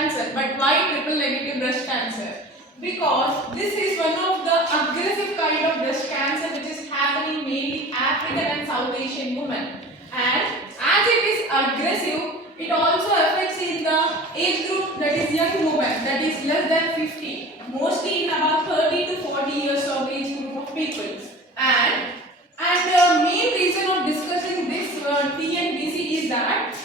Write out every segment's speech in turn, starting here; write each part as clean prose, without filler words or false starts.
cancer. But why triple negative breast cancer? Because this is one of the aggressive kind of breast cancer which is happening mainly African and South Asian women. And as it is aggressive, it also affects in the age group that is young women, that is less than 50, mostly in about 30 to 40 years of age group of people. And the main reason of discussing this TNBC is that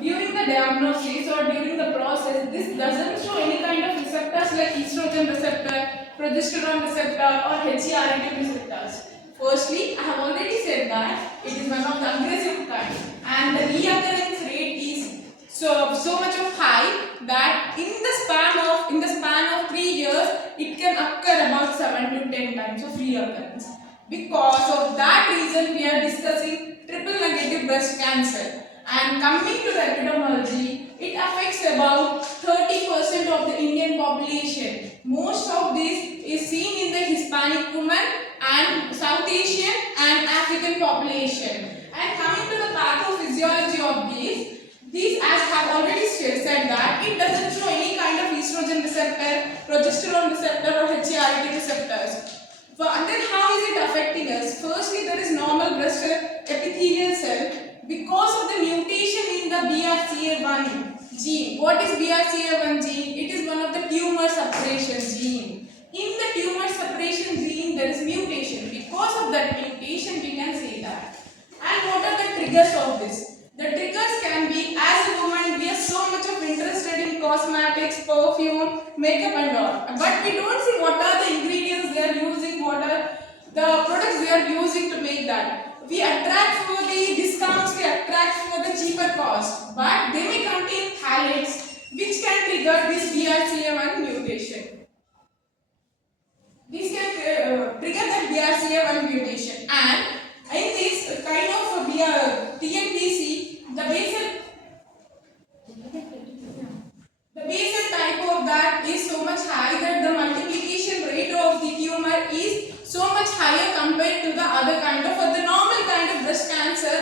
during the diagnosis or during the process, this doesn't show any kind of receptors like estrogen receptor, progesterone receptor or HER2 receptors. Firstly, I have already said that it is one of the aggressive kind, and the reoccurrence rate is so much of high that in the span of 3 years it can occur about 7 to 10 times of reoccurrence. Because of that reason, we are discussing triple negative breast cancer. And coming to the epidemiology, it affects about 30% of the Indian population. Most of this is seen in the Hispanic women and South Asian and African population. And coming to the pathophysiology of these, as I have already said that it doesn't show any kind of estrogen receptor, progesterone receptor or HER2 receptors. And then how is it affecting us? Firstly, there is normal breast epithelial cell. Because of the mutation in the BRCA1 gene. What is BRCA1 gene? It is one of the tumor suppression gene. In the tumor suppression gene, there is mutation. Because of that mutation, we can say that. And what are the triggers of this? The triggers can be, as a woman, we are so much of interested in cosmetics, perfume, makeup and all. But we don't see what are the ingredients they are using, what are the products they are using to make that. We attract for the discounts, we attract for the cheaper cost, but they may contain phthalates which can trigger this BRCA1 mutation. This can trigger the BRCA1 mutation, and in this kind of TNBC, the basal type of that is so much high that the multiplication rate of the tumor is so much higher compared to the other kind of the normal kind of breast cancer.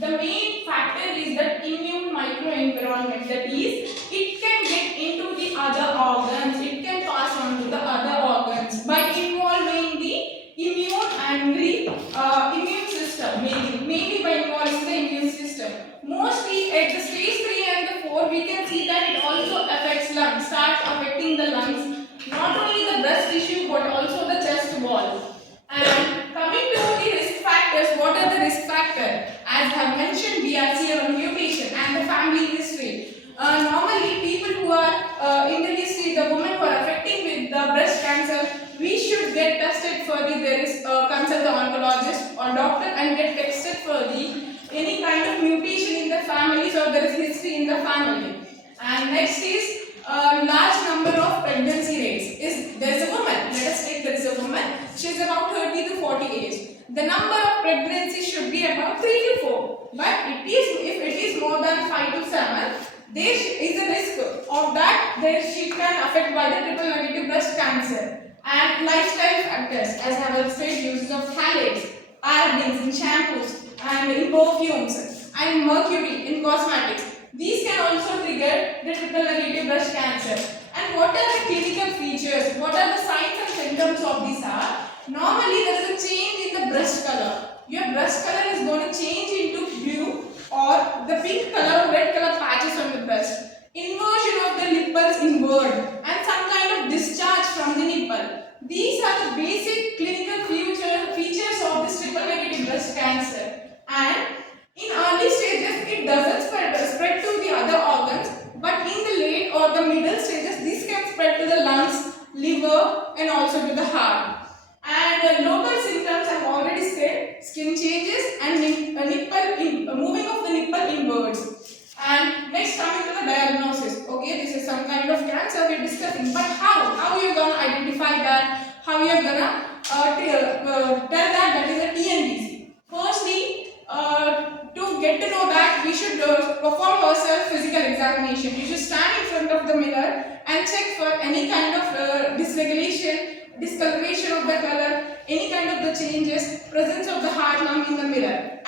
The main factor is that immune microenvironment, that is, it can get into the other organs, it can pass on to the other organs by involving the immune and the immune system, mainly by involving the immune system. Mostly at the stage 3 and the 4, we can see that it also affects lungs, starts affecting the lungs, not only the breast tissue but also the chest wall. And coming to the risk factors, what are the risk factors? As I have mentioned, BRCA1 mutation and the family history. Normally, people who are in the history, the women who are affecting with the breast cancer, we should get tested for consult the oncologist or doctor and get tested for any kind of mutation in the family, so there is history in the family. And next is large number of pregnancy rates. There is a woman, let us take there is a woman, she is about 30 to 40 age. The number of pregnancies should be about 3 to 4. But if it is more than 5 to 7, there is a risk of that she can affect by the triple negative breast cancer. And lifestyle factors, as I have said, uses of phthalates, parabens in shampoos and in perfumes and mercury in cosmetics. These can also trigger the triple negative breast cancer. And what are the clinical features? What are the signs and symptoms of these are? Normally there is a change in the breast color. Your breast color is going to change into blue or the pink color, red color patches on the breast. Inversion of the nipples inward and some kind of discharge from the nipple. These are the basic clinical features of this triple negative breast cancer. And in early stages, it doesn't spread to the other organs, but in the late or the middle stages, this can spread to the lungs, liver, and also to the heart. And local symptoms I have already said: skin changes and moving of the nipple inwards. And next, coming to the diagnosis. Okay, this is some kind of cancer we are discussing, but how you are going to identify that? How you are going to tell that is a TNBC? Firstly, to get to know that, we should perform our physical examination. You should stand in front of the mirror and check for any kind of dysregulation, discoloration of the color, any kind of the changes, presence of the heart lung in the mirror.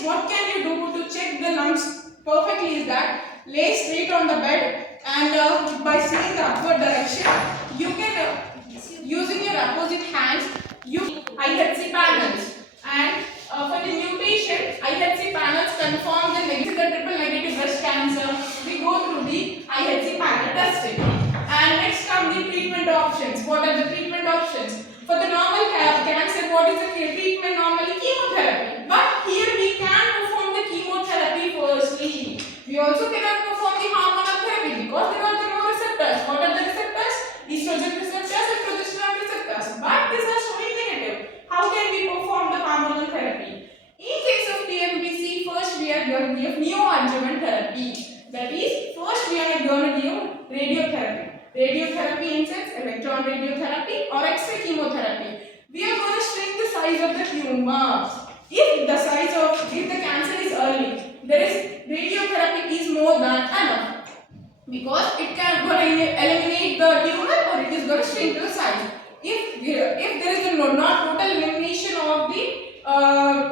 next, what can you do to check the lungs perfectly is that lay straight on the bed and by seeing the upward direction, you can using your opposite hands, you IHC panels and for the mutation, IHC panels confirm the triple negative breast cancer. We go through the IHC panel testing. And next come the treatment options. What are the treatment options? For the normal cancer, what is the treatment? Normally chemotherapy. But here we can perform the chemotherapy firstly. We also cannot perform the hormonal therapy because there are no receptors. What are the receptors? Estrogen receptors and progesterone receptors. But these are showing negative. How can we perform the hormonal therapy? In case of TNBC, first we are going to give neoadjuvant therapy. That is, first we are going to give radiotherapy. Radiotherapy in sense electron radiotherapy or X-ray chemotherapy. We are going to shrink the size of the tumor. If the cancer is early, there is radiotherapy is more than enough because it can going to eliminate the tumor or it is going to shrink the size. If there is not total elimination of the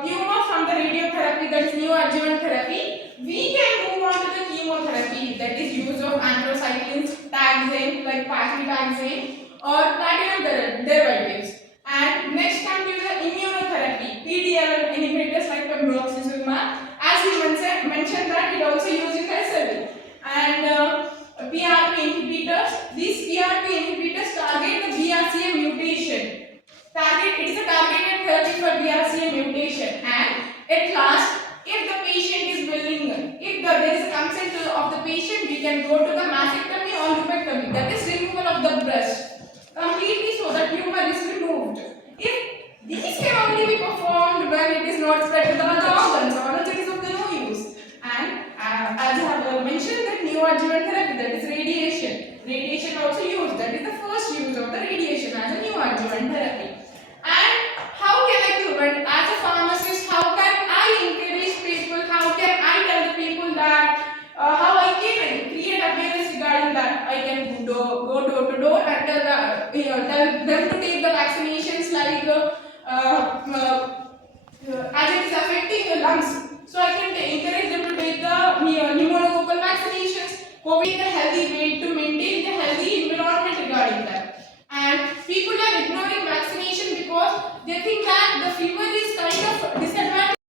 tumor from the radiotherapy, that is neoadjuvant therapy, we can move on to the chemotherapy, that is use of anthracyclines, taxane like paclitaxane or platinum derivatives. And next comes to the immunotherapy, PD-L1 inhibitors like pembrolizumab. As he mentioned that it also used in SLE. And PRP inhibitors. These PRP inhibitors target the BRCA mutation. It is a targeted therapy for BRCA mutation. And at last, if the patient is willing, if there is a consent of the patient, we can go to the mastectomy or lupectomy. That is removal of the breast completely, so the tumor is removed. If these can only be performed when it is not spread to the other organs, or it is of the no use. And as I have mentioned that neoadjuvant therapy, that is radiation. Radiation also used. That is the first use of the radiation as a neoadjuvant therapy. And how can I prevent? As a pharmacist, how can I encourage people? How can I tell the people that how I can create awareness regarding that? I can go door to door and tell them to take the vaccinations like as it is affecting the lungs. So I can encourage them to take the pneumococcal vaccinations, COVID the healthy weight to maintain the healthy environment regarding that. And people are ignoring vaccination because they think that the fever is kind of